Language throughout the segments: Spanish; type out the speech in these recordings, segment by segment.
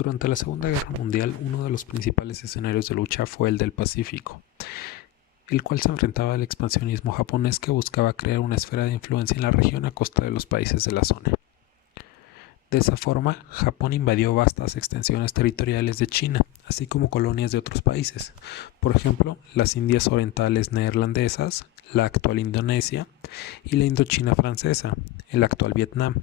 Durante la Segunda Guerra Mundial, uno de los principales escenarios de lucha fue el del Pacífico, el cual se enfrentaba al expansionismo japonés que buscaba crear una esfera de influencia en la región a costa de los países de la zona. De esa forma, Japón invadió vastas extensiones territoriales de China, así como colonias de otros países, por ejemplo, las Indias Orientales neerlandesas, la actual Indonesia, y la Indochina francesa, el actual Vietnam.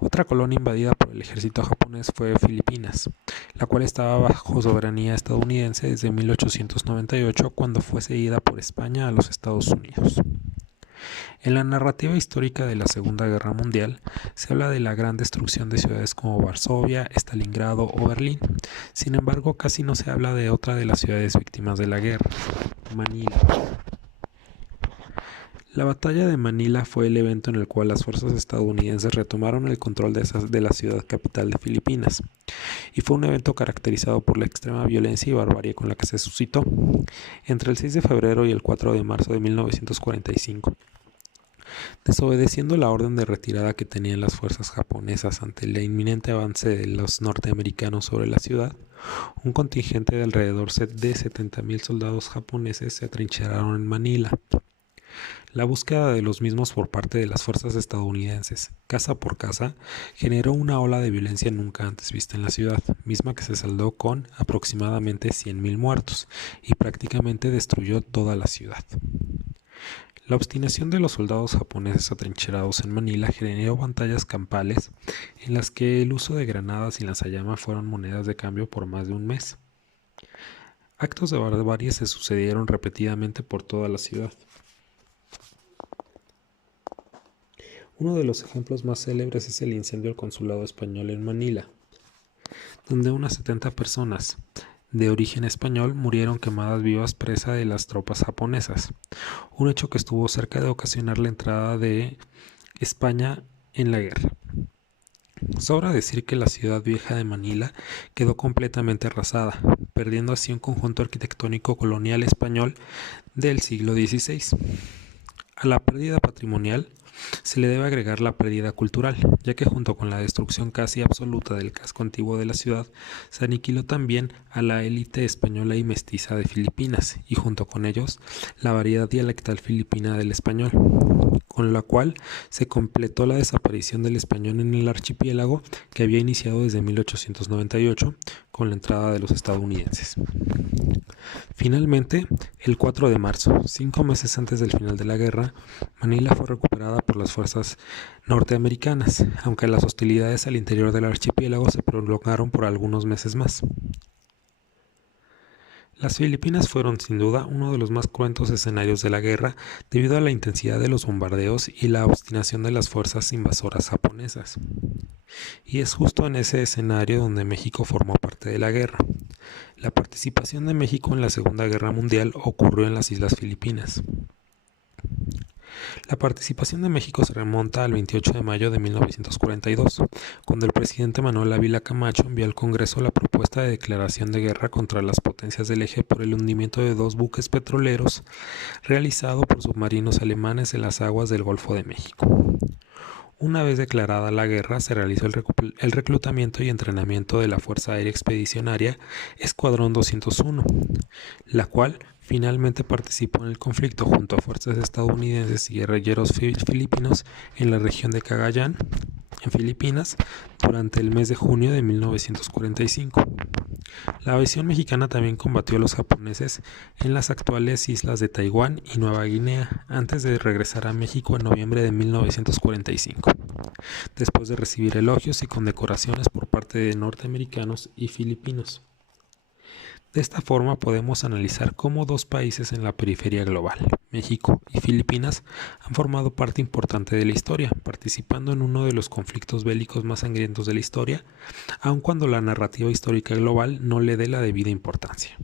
Otra colonia invadida por el ejército japonés fue Filipinas, la cual estaba bajo soberanía estadounidense desde 1898, cuando fue cedida por España a los Estados Unidos. En la narrativa histórica de la Segunda Guerra Mundial se habla de la gran destrucción de ciudades como Varsovia, Stalingrado o Berlín. Sin embargo, casi no se habla de otra de las ciudades víctimas de la guerra, Manila. La batalla de Manila fue el evento en el cual las fuerzas estadounidenses retomaron el control de la ciudad capital de Filipinas, y fue un evento caracterizado por la extrema violencia y barbarie con la que se suscitó entre el 6 de febrero y el 4 de marzo de 1945. Desobedeciendo la orden de retirada que tenían las fuerzas japonesas ante el inminente avance de los norteamericanos sobre la ciudad, un contingente de alrededor de 70,000 soldados japoneses se atrincheraron en Manila. La búsqueda de los mismos por parte de las fuerzas estadounidenses, casa por casa, generó una ola de violencia nunca antes vista en la ciudad, misma que se saldó con aproximadamente 100,000 muertos y prácticamente destruyó toda la ciudad. La obstinación de los soldados japoneses atrincherados en Manila generó batallas campales en las que el uso de granadas y lanzallamas fueron monedas de cambio por más de un mes. Actos de barbarie se sucedieron repetidamente por toda la ciudad. Uno de los ejemplos más célebres es el incendio del consulado español en Manila, donde unas 70 personas de origen español murieron quemadas vivas presa de las tropas japonesas, un hecho que estuvo cerca de ocasionar la entrada de España en la guerra. Sobra decir que la ciudad vieja de Manila quedó completamente arrasada, perdiendo así un conjunto arquitectónico colonial español del siglo XVI. A la pérdida patrimonial se le debe agregar la pérdida cultural, ya que junto con la destrucción casi absoluta del casco antiguo de la ciudad, se aniquiló también a la élite española y mestiza de Filipinas, y junto con ellos, la variedad dialectal filipina del español, con la cual se completó la desaparición del español en el archipiélago que había iniciado desde 1898 con la entrada de los estadounidenses. Finalmente, el 4 de marzo, 5 meses antes del final de la guerra, Manila fue recuperada por las fuerzas norteamericanas, aunque las hostilidades al interior del archipiélago se prolongaron por algunos meses más. Las Filipinas fueron sin duda uno de los más cruentos escenarios de la guerra debido a la intensidad de los bombardeos y la obstinación de las fuerzas invasoras japonesas. Y es justo en ese escenario donde México formó parte de la guerra. La participación de México en la Segunda Guerra Mundial ocurrió en las Islas Filipinas. La participación de México se remonta al 28 de mayo de 1942, cuando el presidente Manuel Ávila Camacho envió al Congreso la propuesta de declaración de guerra contra las potencias del eje por el hundimiento de 2 buques petroleros realizado por submarinos alemanes en las aguas del Golfo de México. Una vez declarada la guerra, se realizó el reclutamiento y entrenamiento de la Fuerza Aérea Expedicionaria Escuadrón 201, la cual finalmente participó en el conflicto junto a fuerzas estadounidenses y guerrilleros filipinos en la región de Cagayán, en Filipinas, durante el mes de junio de 1945. La aviación mexicana también combatió a los japoneses en las actuales islas de Taiwán y Nueva Guinea antes de regresar a México en noviembre de 1945, después de recibir elogios y condecoraciones por parte de norteamericanos y filipinos. De esta forma podemos analizar cómo 2 países en la periferia global, México y Filipinas, han formado parte importante de la historia, participando en uno de los conflictos bélicos más sangrientos de la historia, aun cuando la narrativa histórica global no le dé la debida importancia.